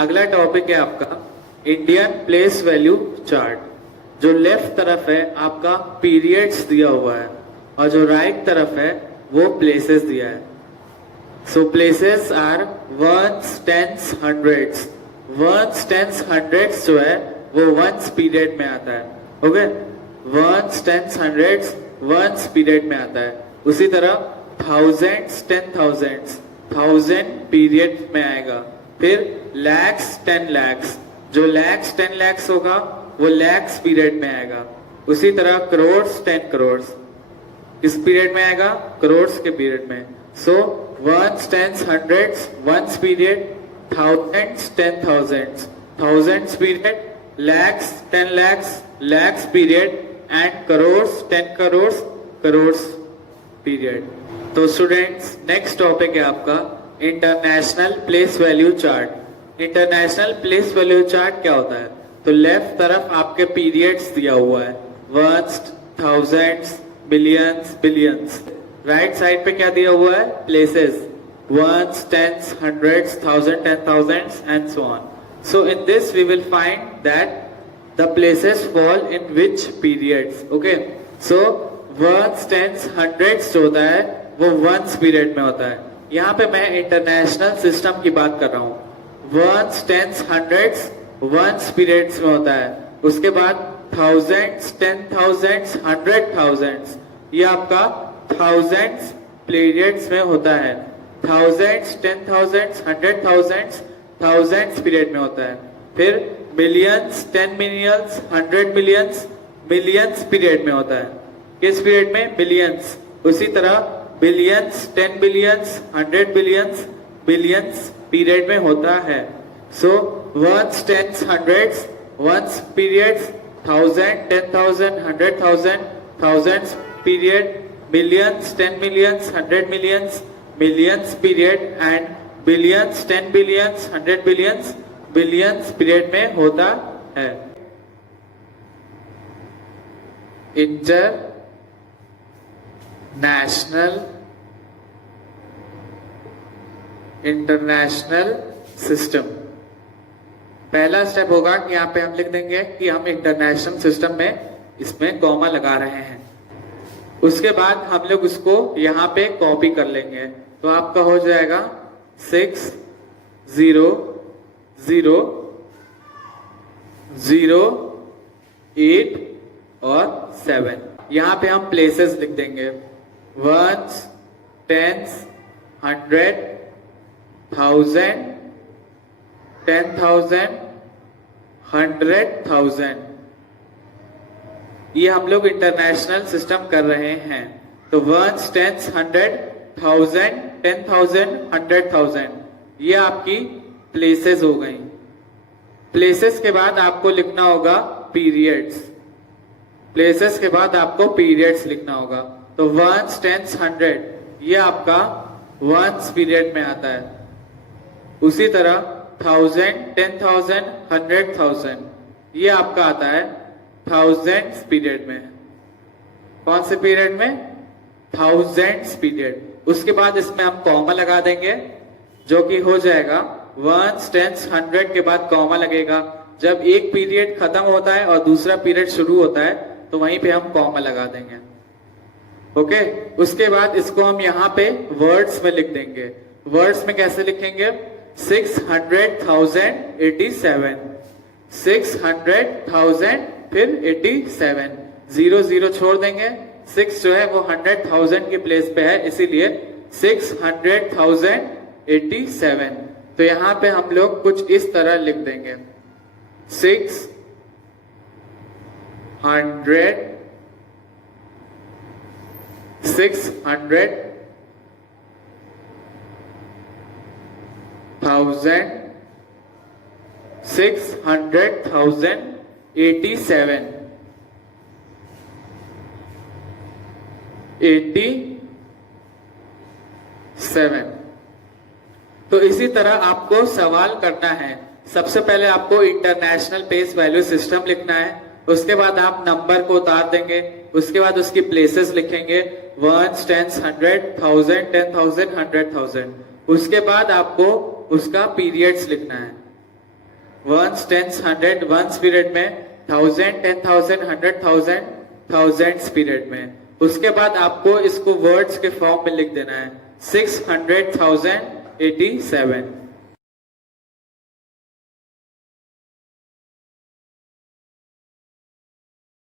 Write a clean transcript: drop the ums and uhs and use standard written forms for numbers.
अगला टॉपिक है आपका इंडियन प्लेस वैल्यू चार्ट। जो लेफ्ट तरफ है आपका पीरियड्स दिया हुआ है और जो राइट तरफ है वो प्लेसेस दिया है। So places are ones, tens, hundreds. Ones, tens, hundreds जो है वो वंस पीरियड में आता है। Okay, ones, tens, hundreds ones period में आता है। उसी तरह thousands, ten thousands thousand period में आएगा। फिर लैक्स, टेन लैक्स, जो लैक्स, टेन लैक्स होगा वो लैक्स पीरियड में आएगा। उसी तरह करोड्स, टेन करोड्स किस पीरियड में आएगा? करोड्स के पीरियड में। So ones, tens, hundreds ones period, thousands, ten thousands thousands period, lakhs, ten lakhs lakhs period and crores, ten crores crores period. तो स्टूडेंट्स नेक्स्ट टॉपिक है आपका international place value chart. International place value chart क्या होता है? तो लेफ्ट तरफ आपके पीरियड्स दिया हुआ है, ones, thousands, millions, billions. Right side पे क्या दिया हुआ है? Places, ones, tens, hundreds, thousand, ten thousands and so on. So in this we will find that the places fall in which periods. Okay, so ones, tens, hundreds जो होता है वो ones period में होता है। यहाँ पे मैं इंटरनेशनल सिस्टम की बात कर रहा हूँ। Ones, tens, hundreds ones periods में होता है। उसके बाद thousands, ten thousands, hundred thousands ये आपका थाउजेंड्स पीरियड्स में होता है। Thousands, ten thousands, hundred thousands thousands period में होता है। फिर millions, ten millions, hundred millions millions period में होता है। किस पीरियड में? मिलियंस। उसी तरह billions, ten billions, hundred billions billions period में होता है। So ones, tens, hundreds ones periods, thousand, ten thousand, hundred thousand thousands period, millions, ten millions, hundred millions millions period and billions, ten billions, hundred billions billions period में होता है। International system. पहला step होगा कि यहाँ पे हम लिख देंगे कि हम इंटरनेशनल सिस्टम में इसमें कॉमा लगा रहे हैं। उसके बाद हम लोग उसको यहाँ पे कॉपी कर लेंगे। तो आपका हो जाएगा 6 0 0 0 8 और 7। यहाँ पे हम प्लेसेस लिख देंगे, ones, tens, hundred, thousand, ten thousand, hundred thousand. ये हम लोग इंटरनेशनल सिस्टम कर रहे हैं। तो ones, tens, hundred, thousand, ten thousand, hundred thousand ये आपकी प्लेसेस हो गई। प्लेसेस के बाद आपको लिखना होगा पीरियड्स। प्लेसेस के बाद आपको पीरियड्स लिखना होगा। तो वंस, टेंस, हंड्रेड ये आपका वंस पीरियड में आता है। उसी तरह thousand, ten thousand, hundred thousand ये आपका आता है थाउजेंड्स पीरियड में। कौन से पीरियड में? Thousands period. उसके बाद इसमें हम कॉमा लगा देंगे जो कि हो जाएगा वंस, टेंस, हंड्रेड के बाद कॉमा लगेगा। जब एक पीरियड खत्म होता है और दूसरा पीरियड शुरू होता है तो वहीं पे हम कॉमा लगा देंगे। ओके, उसके बाद इसको हम यहाँ पे वर्ड्स में लिख देंगे। वर्ड्स में कैसे लिखेंगे? 600,000 87 600,000 फिर 87 0 0 छोड़ देंगे। 6 जो है वो 100,000 के प्लेस पे है, इसीलिए 600,000 87। तो यहाँ पे हम लोग कुछ इस तरह लिख देंगे 600 600,000 600,000 87 87। तो इसी तरह आपको सवाल करना है। सबसे पहले आपको इंटरनेशनल प्लेस वैल्यू सिस्टम लिखना है, उसके बाद आप नंबर को उतार देंगे, उसके बाद उसकी प्लेसेस लिखेंगे, वंस, टेंस, हंड्रेड, थाउजेंड, 10,000, 100,000। उसके बाद आपको उसका पीरियड्स लिखना है। Ones, tens, hundred, ones period में, 1000, 10,000, 100,000, थाउजेंड्स पीरियड में। उसके बाद आपको इसको वर्ड्स के फॉर्म में लिख देना है 600,087।